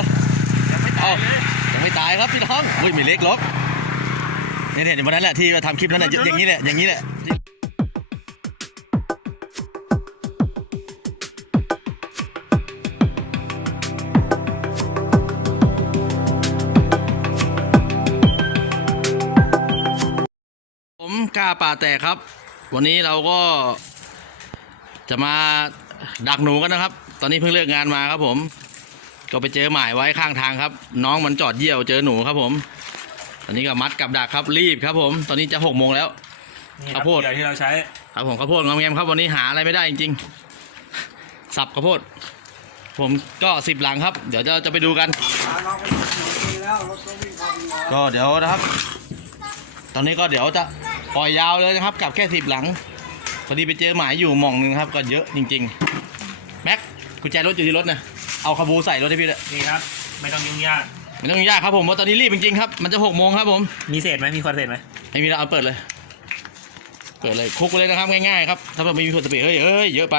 อยังไม่ตายเลยยังไม่ตายครับพี่น้องอุ้ยมีเล็กล็อกเนี่ยเนี่ยวันนั้นแหละที่ทำคลิปนั้นแหละอย่างนี้แหละอย่างนี้แหละผมกล้าป่าแตกครับ วันนี้เราก็จะมาดักหนูกันนะครับ ตอนนี้เพิ่งเลิกงานมาครับผม ก็ไปเจอหมายไว้ข้างทางครับ น้องมันจอดเยี่ยวเจอหนูครับผม ตอนนี้ก็มัดกับดักครับรีบครับ ผม ตอนนี้จะหกโมงแล้ว นี่ข้าวโพดเหยื่อที่เราใช้ครับผมข้าวโพดงอมแงมครับวันนี้หาอะไรไม่ได้จริงๆสับข้าวโพด ผมก็สิบหลังครับ เดี๋ยวจะจะไปดูกัน ก็เดี๋ยวนะครับ ตอนนี้ก็เดี๋ยวจะปล่อยยาวเลยนะครับกลับแค่สิบหลังพอดีไปเจอหมายอยู่หม่องหนึ่งครับ ก็เยอะจริง ๆ แม็กกุญแจรถอยู่ที่รถนะ เอาคาบูใส่รถให้พี่เลยนี่ครับ ไม่ต้องยุ่งยากไม่ต้องยากครับผมเพราะตอนนี้รีบจริงๆครับมันจะหกโมงครับผมมีเศษไหมมีคนเศษไหมไม่มีแล้วเอาเปิดเลย เปิดเลยคลุกเลยนะครับง่ายๆครับถ้าเราไม่มีคนสเปรย์เฮ้ยเอ้ยเยอะไป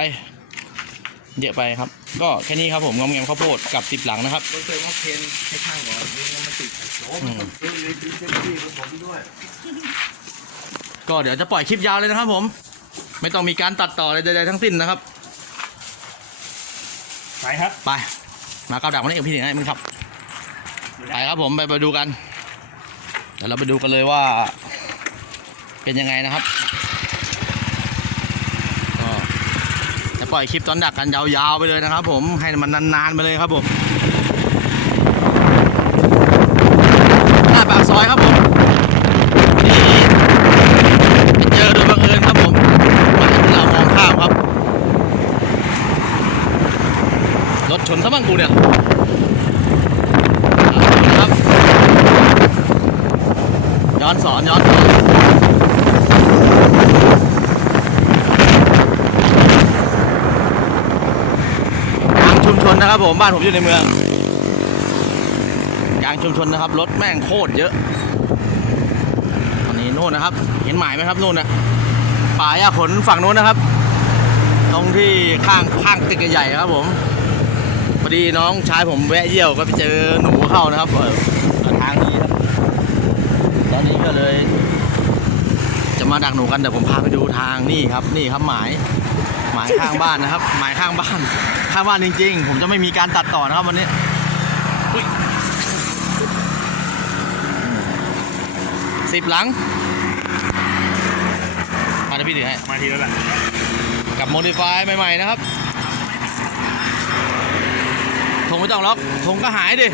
เยอะไปครับ ก็แค่นี้ครับผมงอมแงมข้าวโพดกับสิบหลังนะครับรถเคยว่าเพนให้ช่างก่อนนี่มันติดโอ้มันต้องเพิ่มเลยติดเซฟตี้ของผมด้วย ก็เดี๋ยวจะปล่อยคลิปยาวเลยนะครับผม ไม่ต้องมีการตัดต่ออะไรใดๆทั้งสิ้นนะครับ ไปครับ ไป มากับดักมานี่กับพี่หนิงให้มึงขับ ไปครับผมไปไปดูกัน เดี๋ยวเราไปดูกันเลยว่า เป็นยังไงนะครับก็จะปล่อยคลิปตอนดักกันยาวๆไปเลยนะครับ ผมให้มันนานๆไปเลยครับผมหน้าปากซอยครับผมนี่ไปเจอโดยบังเอิญครับผมมาที่เรามองข้ามครับ รถชนซะบ้าง กูเนี่ยครับย้อนสอนย้อนสอนกลางชุมชนนะครับผมบ้านผมอยู่ในเมืองกลางชุมชนนะครับรถแม่งโคตรเยอะตอนนี้นู่นนะครับ เห็นหมายไหมครับนู่นนะป่าหญ้าขนฝั่งนู้นนะครับ ตรงที่ข้างข้างตึกใหญ่ๆครับผม อดีน้องชายผมแวะเยี่ยวก็ไปเจอหนูเข้านะครับเออทางนี้ครับตอนนี้ก็เลย จะมาดักหนูกันเดี๋ยวผมพาไปดูทางนี่ครับ นี่ครับหมายหมายข้างบ้านนะครับ หมายข้างบ้าน ข้างบ้านจริง ๆ ผมจะไม่มีการตัดต่อนะครับวันนี้อุ๊ยสิบหลังมาเดี๋ยวพี่ถือให้มาทีแล้วแหละกับโมดิฟายใหม่ ๆ นะครับ งไม่ต้องล็อกธงก็หายดิ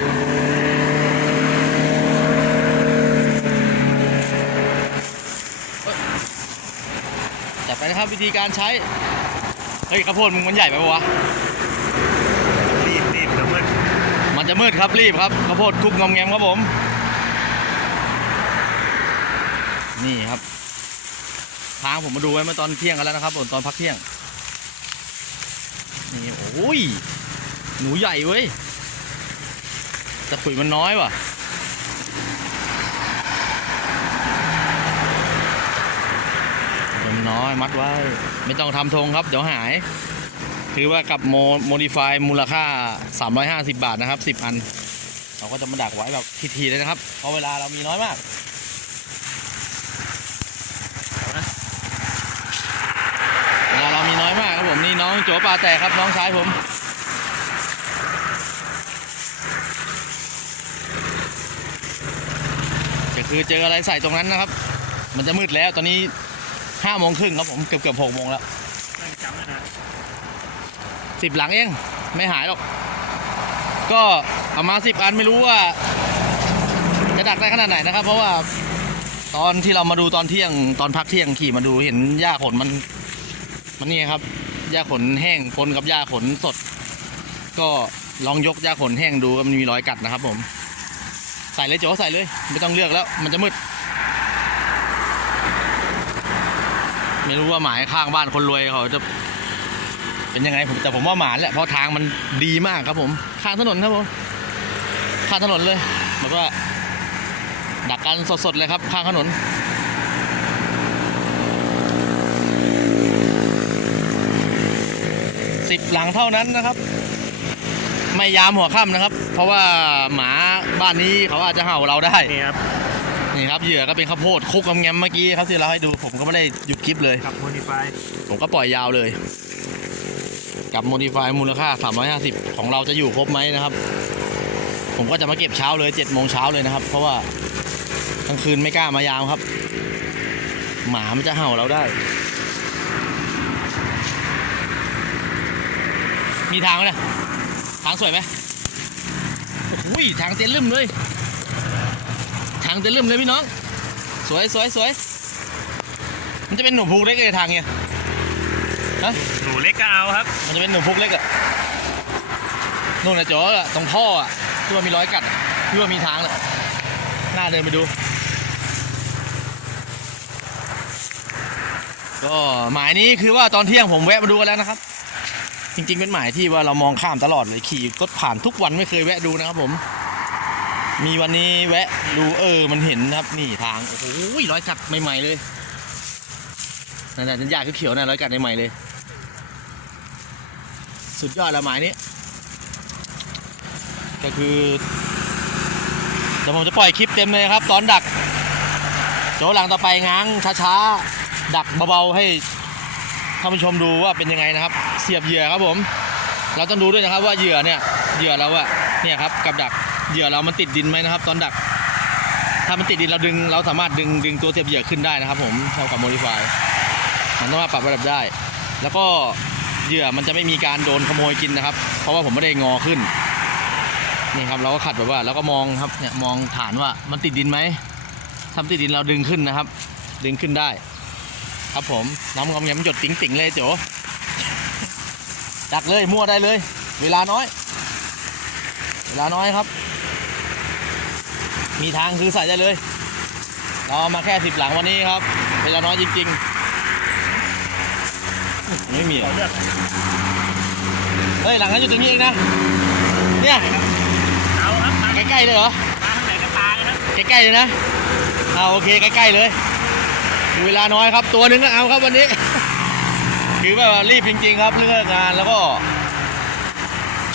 จัดไปนะครับวิธีการใช้ เฮ้ยข้าวโพดมึงมันใหญ่ไปปะวะ รีบรีบเดี๋ยวมืดมันจะมืดครับรีบครับข้าวโพดคลุกงอมแงมครับผม นี่ครับ ทางผมมาดูไว้เมื่อตอนเที่ยงกันแล้วนะครับผมตอนพักเที่ยง นี่โอ้ย หนูใหญ่เว้ยแต่ปุ๋ยมันน้อยว่ะมันน้อยมัดไว้ ไม่ต้องทำธงครับ เดี๋ยวหาย ถือว่ากับโมโมดิฟายมูลค่า 350 บาทนะครับ 10 อัน เราก็จะมาดักไว้แบบทีๆเลยนะครับ เพราะเวลาเรามีน้อยมากเวลาเรามีน้อยมากครับผม นี่น้องโจปลาแตกครับน้องชายผม คือเจออะไรใส่ตรงนั้นนะครับ มันจะมืดแล้วตอนนี้ห้าโมงครึ่งครับผมเกือบเกือบหกโมงแล้วจำนะสิบหลังเองไม่หายหรอก ก็เอามาสิบอันไม่รู้ว่า จะดักได้ขนาดไหนนะครับ เพราะว่าตอนที่เรามาดูตอนเที่ยงตอนพักเที่ยงขี่มาดูเห็นหญ้าขนมัน มันนี่ครับหญ้าขนแห้งปนกับหญ้าขนสด ก็ลองยกหญ้าขนแห้งดูมันมีรอยกัดนะครับผม ใส่เลยโจใส่เลย ไม่ต้องเลือกแล้ว มันจะมืด ไม่รู้ว่าหมายข้างบ้านคนรวยเขาจะเป็นยังไงผมแต่ผมว่าหมานแหละเพราะทางมันดีมากครับผมข้างถนนครับผมข้างถนนเลยแบบว่าดักกันสดๆเลยครับ ข้างถนนสิบหลังเท่านั้นนะครับ ไม่ยามหัวค่ำนะครับ เพราะว่าหมาบ้านนี้เขาอาจจะเห่าเราได้นี่ครับนี่ครับเหยื่อก็เป็นข้าวโพดคุกกำแงมเมื่อกี้ครับที่เราให้ดูผมก็ไม่ได้หยุดคลิปเลยกับโมดิฟายผมก็ปล่อยยาวเลย กับโมดิฟายมูลค่า 350 ของเราจะอยู่ครบไหมนะครับ ผมก็จะมาเก็บเช้าเลย7โมงเช้าเลยนะครับ เพราะว่ากลางคืนไม่กล้ามายามครับ หมามันจะเห่าเราได้ มีทางไหมเนะ ทางสวยไหมโอ้โหทางเต็นลืมเลยทางเต็นลืมเลยพี่น้อง สวยสวยสวยมันจะเป็นหนุ่มพูกเล็กเลยทางเนี่ยฮะหนูเล็กก็เอาครับ มันจะเป็นหนุ่มพุกเล็กอะนู่นนะโจ๋อะตรงท่ออะที่ว่ามีรอยกัดอะที่ว่ามีทางน่ะน่าเดินไปดู ก็หมายนี้คือว่าตอนเที่ยงผมแวะมาดูกันแล้วนะครับ จริง ๆ เป็นหมายที่ว่าเรามองข้ามตลอดเลยขี่ก็ผ่านทุกวันไม่เคยแวะดูนะครับผม มีวันนี้แวะดูเออมันเห็นนะครับนี่ทางโอ้โหร้อยกัดใหม่ๆเลยนั่นแหละหญ้าเขียวๆนะร้อยกัดใหม่ๆเลย สุดยอดละหมายนี้ก็คือเดี๋ยวผมจะปล่อยคลิปเต็มเลยครับ ตอนดักโจหลังต่อไปง้างช้าๆดักเบาๆให้ ท่านผู้ชมดูว่าเป็นยังไงนะครับ เสียบเหยื่อครับผม เราต้องดูด้วยนะครับว่าเหยื่อเนี่ยเหยื่อเราอะเนี่ยครับกับดักเหยื่อเรามันติดดินไหมนะครับ ตอนดัก ถ้ามันติดดินเราดึงเราสามารถดึงดึงตัวเสียบเหยื่อขึ้นได้นะครับ ผมเท่ากับโมดิฟายมันสามารถปรับระดับได้ แล้วก็เหยื่อมันจะไม่มีการโดนขโมยกินนะครับ เพราะว่าผมไม่ได้งอขึ้นนี่ครับเราก็ขัดแบบว่าเราก็มองครับเนี่ยมองฐานว่ามันติดดินไหมถ้ามันติดดินเราดึงขึ้นนะครับ ดึงขึ้นได้ ครับผมน้ำงอมแงมหยดติ๋งติ๋งๆเลยโจดักเลยมั่วได้เลย เวลาน้อย เวลาน้อยครับ มีทางคือใส่ได้เลย เราเอามาแค่สิบหลังวันนี้ครับ เวลาน้อยจริงๆ ไม่มีเหรอเลือกเฮ้ยหลังนั้นอยู่ตรงนี้เองนะ เนี่ยเอาครับใกล้ๆเลยเหรอทางไหนก็ตายครับใกล้ๆเลยนะ เอาโอเคใกล้ๆเลย เวลาน้อยครับตัวหนึ่งก็เอาครับวันนี้ คือแบบว่ารีบจริง ๆ ครับเรื่องงานแล้วก็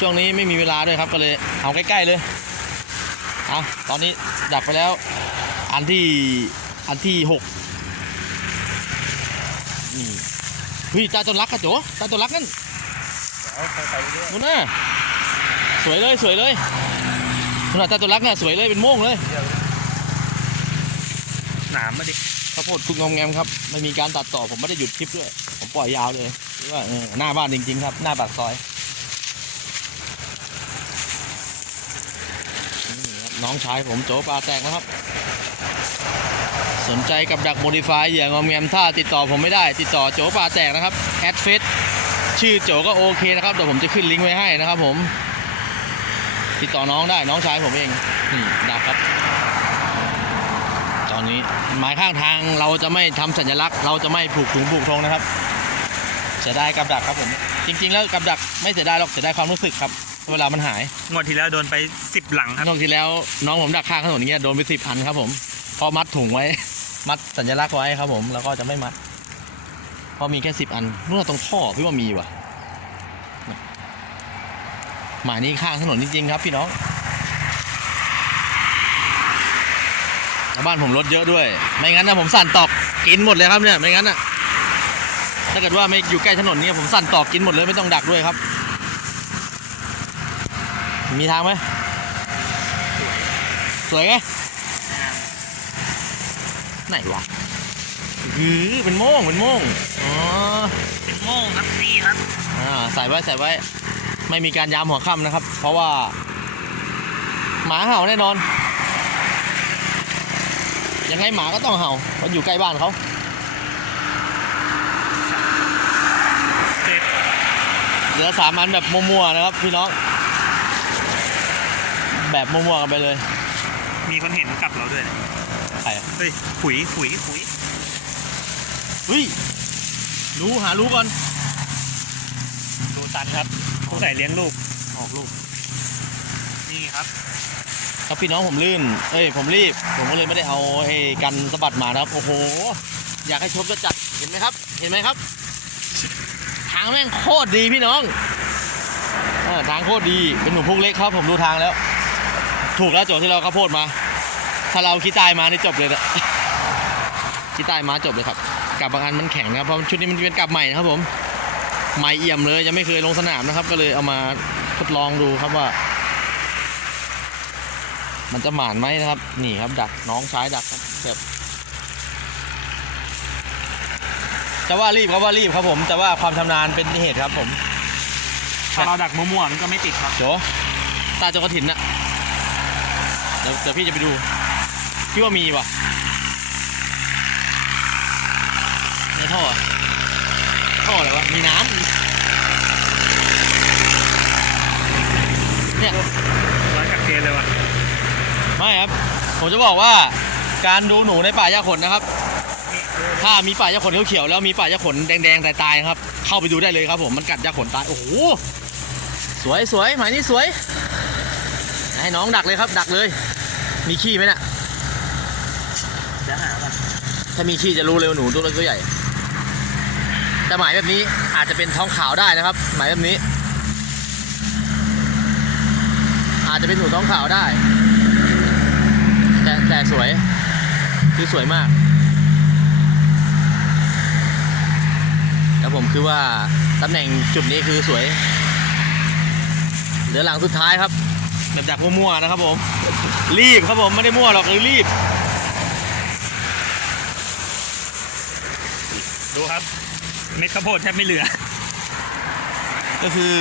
ช่วงนี้ไม่มีเวลาด้วยครับก็เลยเอาใกล้ ๆเลยเอาตอนนี้ดับไปแล้ว อันที่อันที่หกนี่เฮ้ยตาตัวรักอะโจตาตัวรักนั่นเอาไปเรื่อยนู่นน่ะสวยเลยสวยเลยนู่นน่ะตาตัวรักน่ะสวยเลยเป็นโม่งเลยหนามมาดิ ข้าวโพดคุณงอมแงมครับ ไม่มีการตัดต่อผมไม่ได้หยุดคลิปด้วย ผมปล่อยยาวเลยหรือว่าหน้าบ้านจริง ๆ ครับ หน้าปากซอยน้องชายผมโจปลาแตกนะครับ สนใจกับดักโมดิฟายอย่างงอมแงมถ้าติดต่อผมไม่ได้ ติดต่อโจปลาแตกนะครับแอดเฟซชื่อโจก็โอเคนะครับเดี๋ยวผมจะขึ้นลิงก์ไว้ให้นะครับผม ติดต่อน้องได้น้องชายผมเองนี่ดักครับ ตอนนี้หมายข้างทางเราจะไม่ทำสัญลักษณ์ เราจะไม่ผูกถุงผูกธงนะครับเสียดายกับดักครับผม จริง ๆ แล้วกับดักไม่เสียดายหรอกเสียดายความรู้สึกครับเวลามันหายงวดที่แล้วโดนไปสิบหลังครับนอกที่แล้วน้องผมดักข้างถนนเงี้ยโดนไปสิบพันครับผมเพอมัดถุงไว้ มัดสัญลักษณ์ไว้ครับผมแล้วก็จะไม่มัดเพราะมีแค่สิบอันนู่นตรงท่อพี่ว่ามีว่ะหมายนี้ข้างถนนจริงๆครับพี่น้องแล้ว บ้านผมรถเยอะด้วย ไม่งั้นนะผมสั่นตอกกินหมดเลยครับเนี่ย ไม่งั้นนะถ้าเกิดว่าไม่อยู่ใกล้ถนนเนี่ยผมสั่นตอกกินหมดเลยไม่ต้องดักด้วยครับ มีทางไหมสวยไงไหนวะหือเป็นโม่งเป็นโม่งอ๋อเป็นโม่งครับนี่ครับอ่าใส่ไว้ใส่ไว้ ไม่มีการยามหัวค่ำนะครับ เพราะว่า หมาเห่าแน่นอน ยังไงหมาก็ต้องเห่าเพราะอยู่ใกล้บ้านเขาเจ็บเหลือสามอันแบบมั่วๆนะครับ พี่น้อง แบบมั่วๆกันไปเลย มีคนเห็นกับเราด้วยนะใครอะเฮ้ยขุยขุยขุยเฮ้ยรู้หารู้ก่อนดูตันครับผู้ใส่เลี้ยงลูกออกลูก นี่ครับ ครับพี่น้องผมลื่น เอ้ยผมรีบ ผมก็เลยไม่ได้เอาไอ้กันสะบัดมาครับ โอ้โห อยากให้ชมจะจัด เห็นไหมครับ เห็นไหมครับ ทางแม่งโคตรดีพี่น้องออทางโคตรดี เป็นหนุ่มพวกเล็กครับ ผมดูทางแล้ว ถูกแล้วโจทย์ที่เราข้าวโพดมา ถ้าเราขี้ตายมานี่จบเลยนะขี้ตายมาจบเลยครับ กับบางอันมันแข็งนะครับ เพราะชุดนี้มันเป็นกับใหม่นะครับผม ใหม่เอี่ยมเลย ยังไม่เคยลงสนามนะครับ ก็เลยเอามาทดลองดูครับว่า มันจะหมานไหมนะครับ นี่ครับดักน้องชายดักครับแบบจะว่ารีบครับว่ารีบครับผม แต่ว่าความชำนาญเป็นเหตุครับผมถ้าเราดักมั่วๆมันก็ไม่ติดครับโจตาเจกระถินน่ะเดี๋ยวเดี๋ยวพี่จะไปดูพี่ว่ามีว่ะในท่ออะท่ออะไรวะ มีน้ำเนี่ยร้อยจากเกณฑ์เลยว่ะ ไม่ครับ ผมจะบอกว่าการดูหนูในป่าหญ้าขนนะครับ ถ้ามีป่าหญ้าขนเขียวๆแล้วมีป่าหญ้าขนแดงๆตายๆครับ เข้าไปดูได้เลยครับผมมันกัดหญ้าขนตายโอ้โหสวยสวยหมายนี้สวย ให้น้องดักเลยครับ ดักเลย มีขี้ไหมเนะ่ะจะหาป่ะถ้ามีขี้จะรู้เลยว่าหนูตัวเล็กตัวใหญ่แต่หมายแบบนี้อาจจะเป็นท้องขาวได้นะครับ หมายแบบนี้ อาจจะเป็นหนูท้องขาวได้ สวย คือสวยมาก แล้วผมคือว่าตำแหน่งจุดนี้คือสวย เหลือหลังสุดท้ายครับแบบดักมั่วๆนะครับผม รีบครับผมไม่ได้มั่วหรอกคือรีบ ดูครับ เม็ดข้าวโพดแทบไม่เหลือ ก็คือ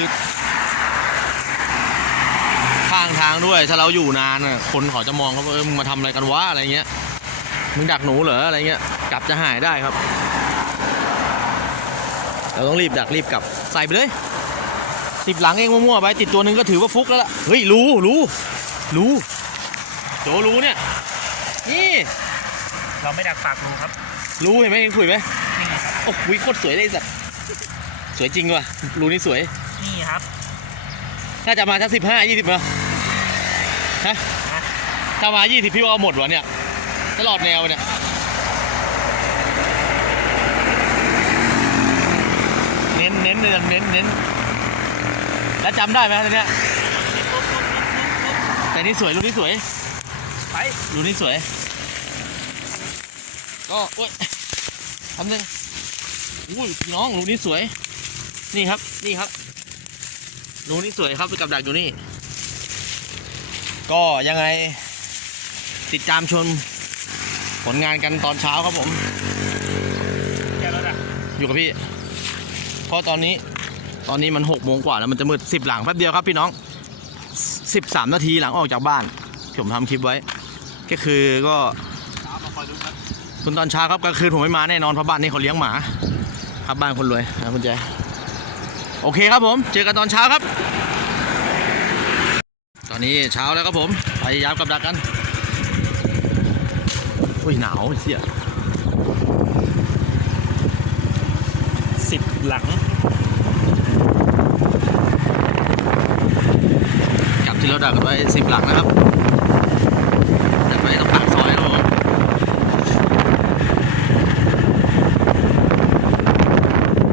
ข้างทางด้วย ถ้าเราอยู่นานน่ะคนเขาจะมองเขาว่าเออมึงมาทำอะไรกันวะอะไรเงี้ยมึงดักหนูเหรออะไรเงี้ยกลับจะหายได้ครับ เราต้องรีบดักรีบกลับใส่ไปเลยติดหลังเองมั่วๆไปติดตัวหนึงก็ถือว่าฟุกแล้วล่ะเฮ้ยรู้รู้รู้โจรู้เนี่ยนี่เราไม่ดักปากรูครับ รู้เห็นไหมเห็นขุยไหมนี่ครับโอ้โหโคตรสวยเลยไอ้สัตว์สวยจริงว่ะรูนี่สวย นี่ครับน่าจะมาสักสิบห้ายี่สิบมั้ ฮะถ้ามายี่สิบพี่ว่าเอาหมดวะเนี่ย ตลอดแนวเนี่ย เน้นเน้นเน้นเน้นเน้นแล้วจำได้ไหมตัวเนี้ยแต่นี่สวยรูนี่สวย ไปรูนี่สวย ก็โอ้ยทำหนึ่งอุ้ยพี่น้องรูนี่สวย นี่ครับ นี่ครับรูนี่สวยครับไปกับดักอยู่นี่ ก็ยังไงติดตามชมผลงานกันตอนเช้าครับผมแกแล้วดักอยู่กับพี่เพราะตอนนี้ตอนนี้มันหกโมงกว่าแล้วมันจะมืดสิบหลังแป๊บเดียวครับพี่น้องสิบสามนาทีหลังออกจากบ้านผมทำคลิปไว้ ก็คือก็เช้ามาคอยดูครับคุณตอนเช้าครับกลางคืนผมไม่มาแน่นอนเพราะบ้านนี้เขาเลี้ยงหมา ครับบ้านคนรวยนะคุณแจโอเคครับผม เจอกันตอนเช้าครับต อนนี้เช้าแล้วครับผมพยายามกับดักกันอุ้ยหนาวเสียสิบหลังกลับที่เราดักกันไว้สิบหลังนะครับดักไว้ตรงปากซอยครับผม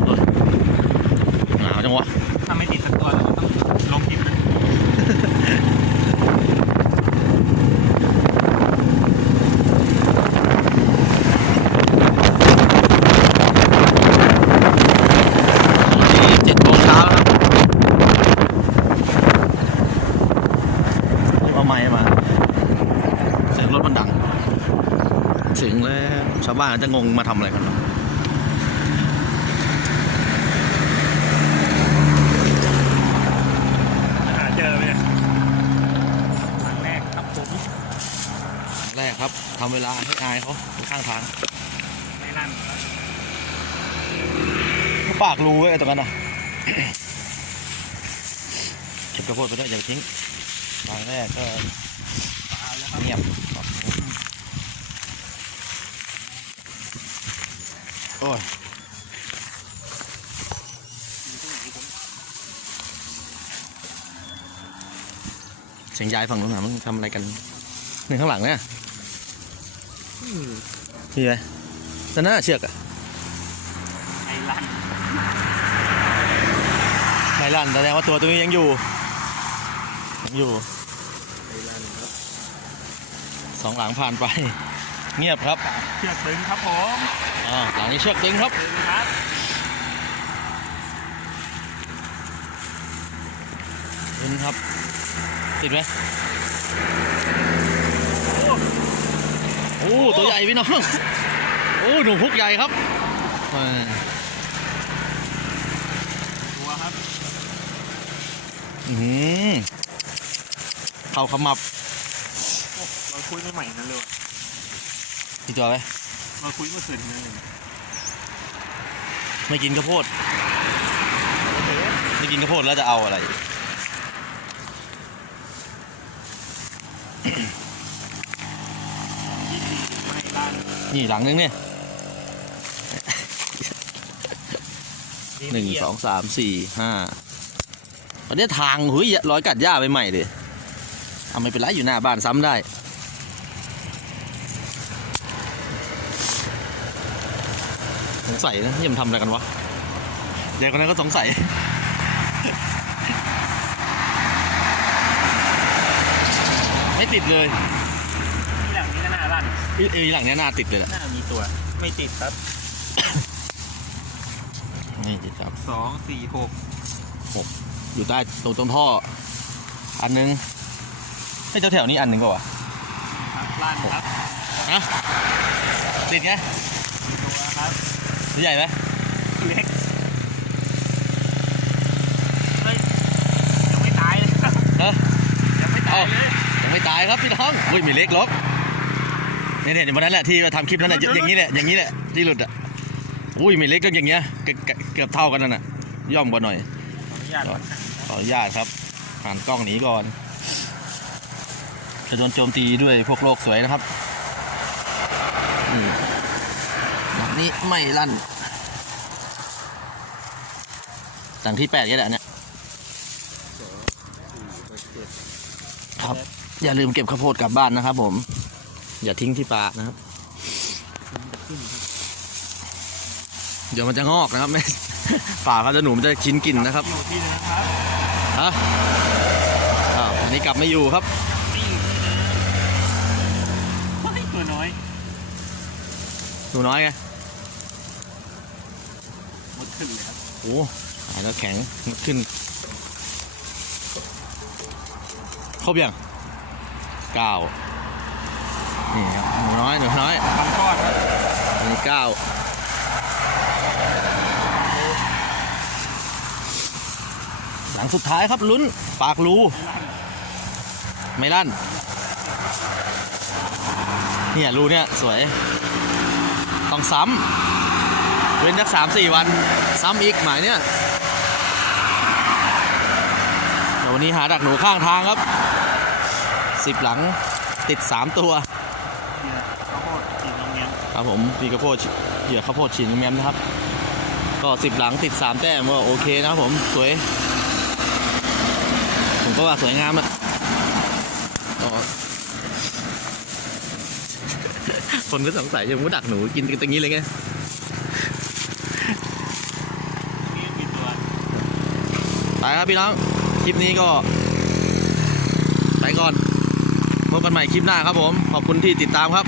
โอ้ยหนาวจังวะ ถ้าไม่ติดสักตัวเราก็ต้องลงทิปนะ นี่เจ็ดโมงเช้าแล้วครับเอาไม้มา เสียงรถมันดัง ถึงแล้วชาว บ้านจะงงมาทำอะไรกันวะหาเจอไหมเนี่ยครั้งแรกครับผมครั้งแรกครับทำเวลาให้อายเขาข้างทางไม่ลั่นปากรูไว้ตรงนั้นนะเก็บกระโพดไปด้วยอย่าไปทิ้งครั้งแรกก็ ตายแล้วครับ เงียบโอ้ย เสียงยายฝั่งนู้นหามึงทำอะไรกันหนึ่งข้างหลังเนี่ยมีไหมนั่นน่ะเชือกอะไอ้ลั่นไหนไม่ลั่นแสดงว่าตัวตัวนี้ยังอยู่ยังอยู่ไม่ลั่นครับสองหลังผ่านไป เงียบครับ เชือกตึงครับผมอ่าหลังนี้เชือกตึงครับตึงครับตึงครับ ติดไหมโอ้โอ้ตัวใหญ่พี่น้อง โอ้หนูพุกใหญ่ครับอ่าตัวครับอื้อหือเข้าขมับโอ้เราคุยไม่ใหม่นั่นเลยกี่ตัวไหมเราคุยเมื่อคืนนั่นเลยไม่กินข้าวโพด ไม่กินข้าวโพดแล้วจะเอาอะไร ไม่บ้า นนี่หลังนึงเนี่ยหนึ่งสองสามสี่ห้าอันนี้ทางหุยร้อยกัดหญ้าไปใหม่ดิเอาไม่เป็นไรอยู่หน้าบ้านซ้ำได้สงสัยนะที่มันทำอะไรกันวะเด็กคนนั้นก็สงสัยไม่ติดเลยที่หลังนี้ก็ห น้าบ้านอีอีหลังเนี้ยหน้าติดเลยแหละหน้ามีตัว ไม่ติดครับนี่ติดครับสองสี่หกอยู่ใต้ตรงต้นท่อ อันนึงให้เจ้าแถวนี้อันหนึ่งก็วะครับลั่นครับฮะติดไงตัวครับตัวใหญ่ไหมเล็กเฮ้ยยังไม่ตายเลยครับฮะยังไม่ตายเลยยังไม่ตายครับพี่น้องอุ้ยมีเล็กหรอก เนี่ยเนี่ยวันนั้นแหละที่เราทำคลิปนั้นแหละอย่างนี้แหละอย่างนี้แหละที่หลุดอะอุ้ยมีเล็กก็อย่างเงี้ยเกือบเกือบเท่ากันนั่นน่ะย่อมกว่าหน่อยขออนุญาตวัดหางขออนุญาตครับหันกล้องหนีก่อนจะโดนโจมตีด้วยพวกโลกสวยนะครับอืมแบบนี้ไม่ลั่นสั่งที่แปดนี่แหละเนี่ยสองสี่หกเจ็ดครับ อย่าลืมเก็บข้าวโพดกลับบ้านนะครับผม อย่าทิ้งที่ป่านะครับ เดี๋ยวมันจะงอกนะครับไม่ป่าเขาจะหนูมันจะชิ้นกินนะครับอยู่ที่เดิมครับฮะอ้าวอันนี้กลับไม่อยู่ครับนี่อยู่ที่เดิมเฮ้ยตัวน้อยหนูน้อยไงหมดขึ้นเลยครับโอ้หายแล้วแข็งขึ้นครบยังเก้า นี่ครับหนูน้อยหนูน้อยบางก้อนครับอันนี้เก้าหลังสุดท้ายครับลุ้นปากรูไม่ลั่นเนี่ยรูเนี่ยสวยต้องซ้ำเว้นสักสามสี่วันซ้ำอีกหมายเนี่ยวันนี้หาดักหนูข้างทางครับสิบหลังติดสามตัว กี่ยข้าวโพดสีน้ำเงี้ยครับผมปีข้าวโพดเหยื่อข้าวโพดฉีนแมมนะครับ ก็สิบหลังติดสามแต้มก็โอเคนะครับผมสวย ผมก็ว่าสวยงามอะก็คนก็สงสัยยังว่าดักหนูกินกันตรงนี้เลยไงไปครับพี่น้อง คลิปนี้ก็ ไปก่อน พบกันใหม่คลิปหน้าครับผม ขอบคุณที่ติดตามครับ